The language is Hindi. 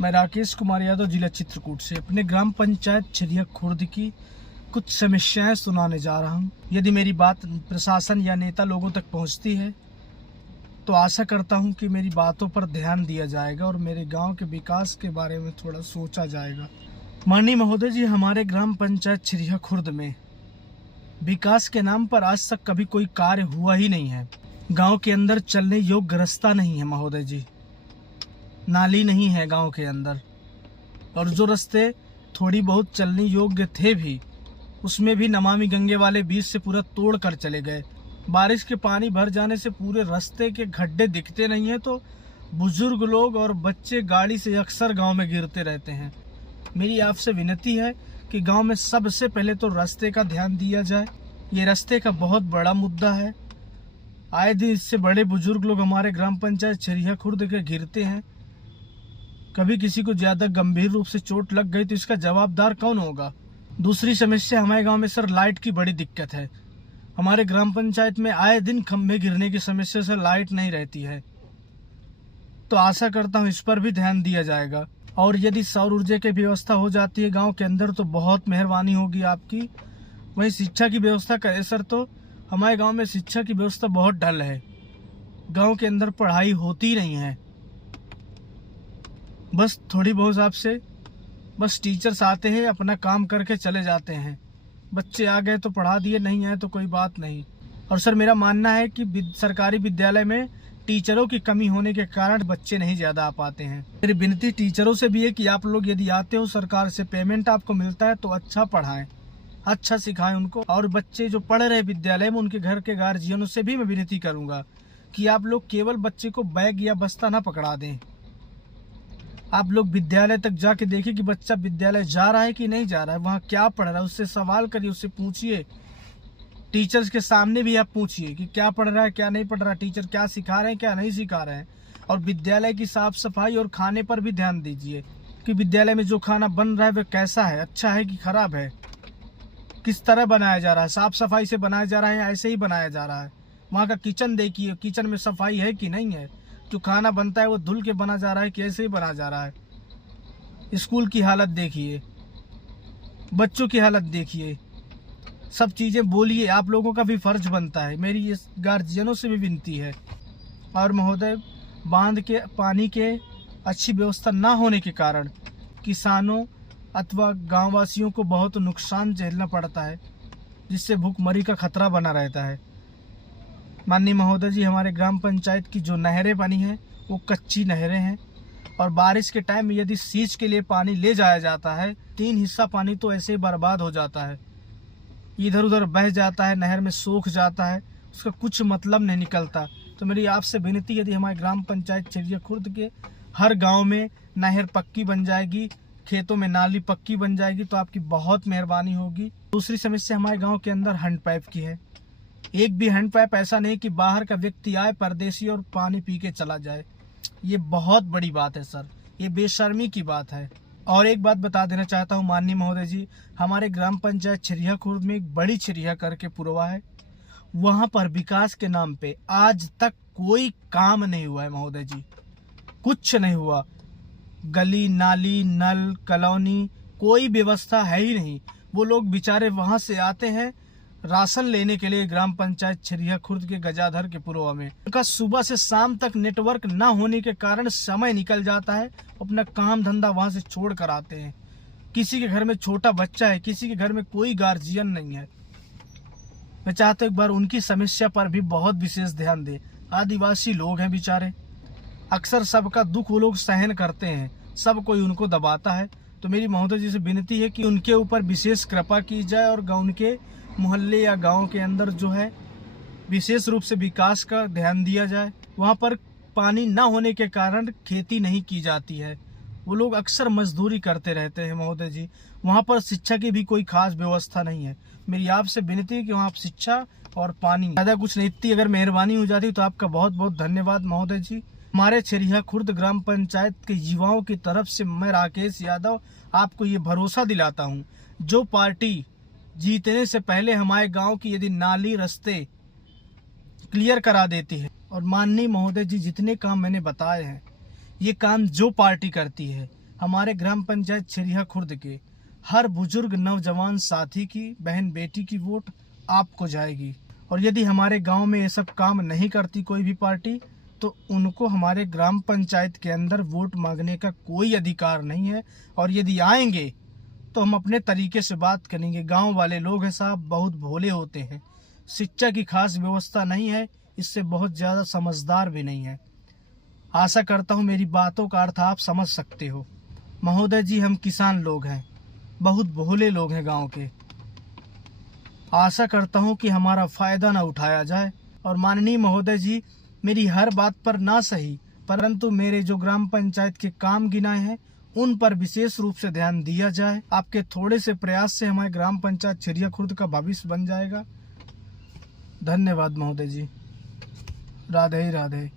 मैं राकेश कुमार यादव, जिला चित्रकूट से अपने ग्राम पंचायत छिरिया खुर्द की कुछ समस्याएं सुनाने जा रहा हूं। यदि मेरी बात प्रशासन या नेता लोगों तक पहुंचती है तो आशा करता हूं कि मेरी बातों पर ध्यान दिया जाएगा और मेरे गांव के विकास के बारे में थोड़ा सोचा जाएगा। माननीय महोदय जी, हमारे ग्राम पंचायत छिरिया खुर्द में विकास के नाम पर आज तक कभी कोई कार्य हुआ ही नहीं है। गांव के अंदर चलने योग्य रास्ता नहीं है महोदय जी, नाली नहीं है गांव के अंदर, और जो रास्ते थोड़ी बहुत चलने योग्य थे भी उसमें भी नमामि गंगे वाले बीच से पूरा तोड़ कर चले गए। बारिश के पानी भर जाने से पूरे रास्ते के गड्ढे दिखते नहीं हैं, तो बुजुर्ग लोग और बच्चे गाड़ी से अक्सर गांव में गिरते रहते हैं। मेरी आपसे विनती है कि गांव में सबसे पहले तो रास्ते का ध्यान दिया जाए। ये रास्ते का बहुत बड़ा मुद्दा है। आए दिन इससे बड़े बुजुर्ग लोग हमारे ग्राम पंचायत छिरिया खुर्द के गिरते हैं। कभी किसी को ज्यादा गंभीर रूप से चोट लग गई तो इसका जवाबदार कौन होगा? दूसरी समस्या, हमारे गांव में सर लाइट की बड़ी दिक्कत है। हमारे ग्राम पंचायत में आए दिन खंभे गिरने की समस्या से लाइट नहीं रहती है, तो आशा करता हूं इस पर भी ध्यान दिया जाएगा। और यदि सौर ऊर्जा की व्यवस्था हो जाती है गांव के अंदर तो बहुत मेहरबानी होगी आपकी। वहीं शिक्षा की व्यवस्था करें सर, तो हमारे गांव में शिक्षा की व्यवस्था बहुत डल है। गांव के अंदर पढ़ाई होती नहीं है। बस थोड़ी बहुत आपसे बस टीचर्स आते हैं, अपना काम करके चले जाते हैं। बच्चे आ गए तो पढ़ा दिए, नहीं आए तो कोई बात नहीं। और सर मेरा मानना है कि सरकारी विद्यालय में टीचरों की कमी होने के कारण बच्चे नहीं ज़्यादा आ पाते हैं। मेरी विनती टीचरों से भी है कि आप लोग यदि आते हो, सरकार से पेमेंट आपको मिलता है तो अच्छा पढ़ाएं, अच्छा सिखाएं उनको। और बच्चे जो पढ़ रहे विद्यालय में, उनके घर के गार्जियनों से भी मैं विनती करूँगा कि आप लोग केवल बच्चे को बैग या बस्ता ना पकड़ा दें। आप लोग विद्यालय तक जाके देखिए कि बच्चा विद्यालय जा रहा है कि नहीं जा रहा है, वहाँ क्या पढ़ रहा है, उससे सवाल करिए, उससे पूछिए। टीचर्स के सामने भी आप पूछिए कि क्या पढ़ रहा है, क्या नहीं पढ़ रहा है, टीचर क्या सिखा रहे हैं, क्या नहीं सिखा रहे हैं। और विद्यालय की साफ सफाई और खाने पर भी ध्यान दीजिए कि विद्यालय में जो खाना बन रहा है वह कैसा है, अच्छा है कि खराब है, किस तरह बनाया जा रहा है, साफ सफाई से बनाया जा रहा है या ऐसे ही बनाया जा रहा है। वहाँ का किचन देखिए, किचन में सफाई है कि नहीं है, जो खाना बनता है वो धुल के बना जा रहा है कि ऐसे ही बना जा रहा है। स्कूल की हालत देखिए, बच्चों की हालत देखिए, सब चीज़ें बोलिए। आप लोगों का भी फर्ज बनता है। मेरी इस गार्जियनों से भी विनती है। और महोदय, बांध के पानी के अच्छी व्यवस्था ना होने के कारण किसानों अथवा गांववासियों को बहुत नुकसान झेलना पड़ता है, जिससे भूखमरी का खतरा बना रहता है। माननीय महोदय जी, हमारे ग्राम पंचायत की जो नहरें बनी हैं वो कच्ची नहरें हैं, और बारिश के टाइम में यदि सींच के लिए पानी ले जाया जाता है, 3 हिस्सा पानी तो ऐसे ही बर्बाद हो जाता है, इधर उधर बह जाता है, नहर में सूख जाता है, उसका कुछ मतलब नहीं निकलता। तो मेरी आपसे विनती, यदि हमारे ग्राम पंचायत छिरिया खुर्द के हर गाँव में नहर पक्की बन जाएगी, खेतों में नाली पक्की बन जाएगी, तो आपकी बहुत मेहरबानी होगी। दूसरी समस्या हमारे गाँव के अंदर हैंडपाइप की है। एक भी हैंडपाइप ऐसा नहीं कि बाहर का व्यक्ति आए, परदेसी, और पानी पी के चला जाए। ये बहुत बड़ी बात है सर, ये बेशर्मी की बात है। और एक बात बता देना चाहता हूँ माननीय महोदय जी, हमारे ग्राम पंचायत छिरिया खुर्द में एक बड़ी छिरिया करके पुरवा है, वहाँ पर विकास के नाम पे आज तक कोई काम नहीं हुआ है महोदय जी, कुछ नहीं हुआ। गली नाली नल कॉलोनी कोई व्यवस्था है ही नहीं। वो लोग बेचारे वहाँ से आते हैं राशन लेने के लिए ग्राम पंचायत छिरिया खुर्द के गजाधर के पुरवा में। उनका सुबह से शाम तक नेटवर्क ना होने के कारण समय निकल जाता है, अपना काम धंधा वहां से छोड़ कर आते हैं। किसी के घर में छोटा बच्चा है, किसी के घर में कोई गार्जियन नहीं है। मैं चाहता हूँ एक बार उनकी समस्या पर भी बहुत विशेष ध्यान दे। आदिवासी लोग हैं बेचारे, अक्सर सबका दुख वो लोग सहन करते हैं, सब कोई उनको दबाता है। तो मेरी महोदय जी से विनती है कि उनके ऊपर विशेष कृपा की जाए और उनके मोहल्ले या गांव के अंदर जो है विशेष रूप से विकास का ध्यान दिया जाए। वहां पर पानी ना होने के कारण खेती नहीं की जाती है, वो लोग अक्सर मजदूरी करते रहते हैं महोदय जी। वहां पर शिक्षा की भी कोई खास व्यवस्था नहीं है। मेरी आपसे विनती है कि वहाँ शिक्षा और पानी, ज़्यादा कुछ नहीं, इतनी अगर मेहरबानी हो जाती तो आपका बहुत बहुत धन्यवाद महोदय जी। हमारे छिरिया खुर्द ग्राम पंचायत के युवाओं की तरफ से मैं राकेश यादव आपको ये भरोसा दिलाता हूँ, जो पार्टी जीतने से पहले हमारे गांव की यदि नाली रास्ते क्लियर करा देती है, और माननीय महोदय जी जितने काम मैंने बताए हैं, ये काम जो पार्टी करती है, हमारे ग्राम पंचायत छिरिया खुर्द के हर बुजुर्ग नौजवान साथी की, बहन बेटी की वोट आपको जाएगी। और यदि हमारे गांव में ये सब काम नहीं करती कोई भी पार्टी, तो उनको हमारे ग्राम पंचायत के अंदर वोट मांगने का कोई अधिकार नहीं है। और यदि आएंगे तो हम अपने तरीके से बात करेंगे। गांव वाले लोग हैं साहब, बहुत भोले होते हैं, शिक्षा की खास व्यवस्था नहीं है, इससे बहुत ज़्यादा समझदार भी नहीं है। आशा करता हूँ मेरी बातों का अर्थ आप समझ सकते हो। महोदय जी, हम किसान लोग हैं, बहुत भोले लोग हैं गांव के। आशा करता हूँ कि हमारा फ़ायदा ना उठाया जाए। और माननीय महोदय जी, मेरी हर बात पर ना सही परंतु मेरे जो ग्राम पंचायत के काम गिनाए हैं उन पर विशेष रूप से ध्यान दिया जाए। आपके थोड़े से प्रयास से हमारे ग्राम पंचायत छिरिया खुर्द का भविष्य बन जाएगा। धन्यवाद महोदय जी। राधे राधे।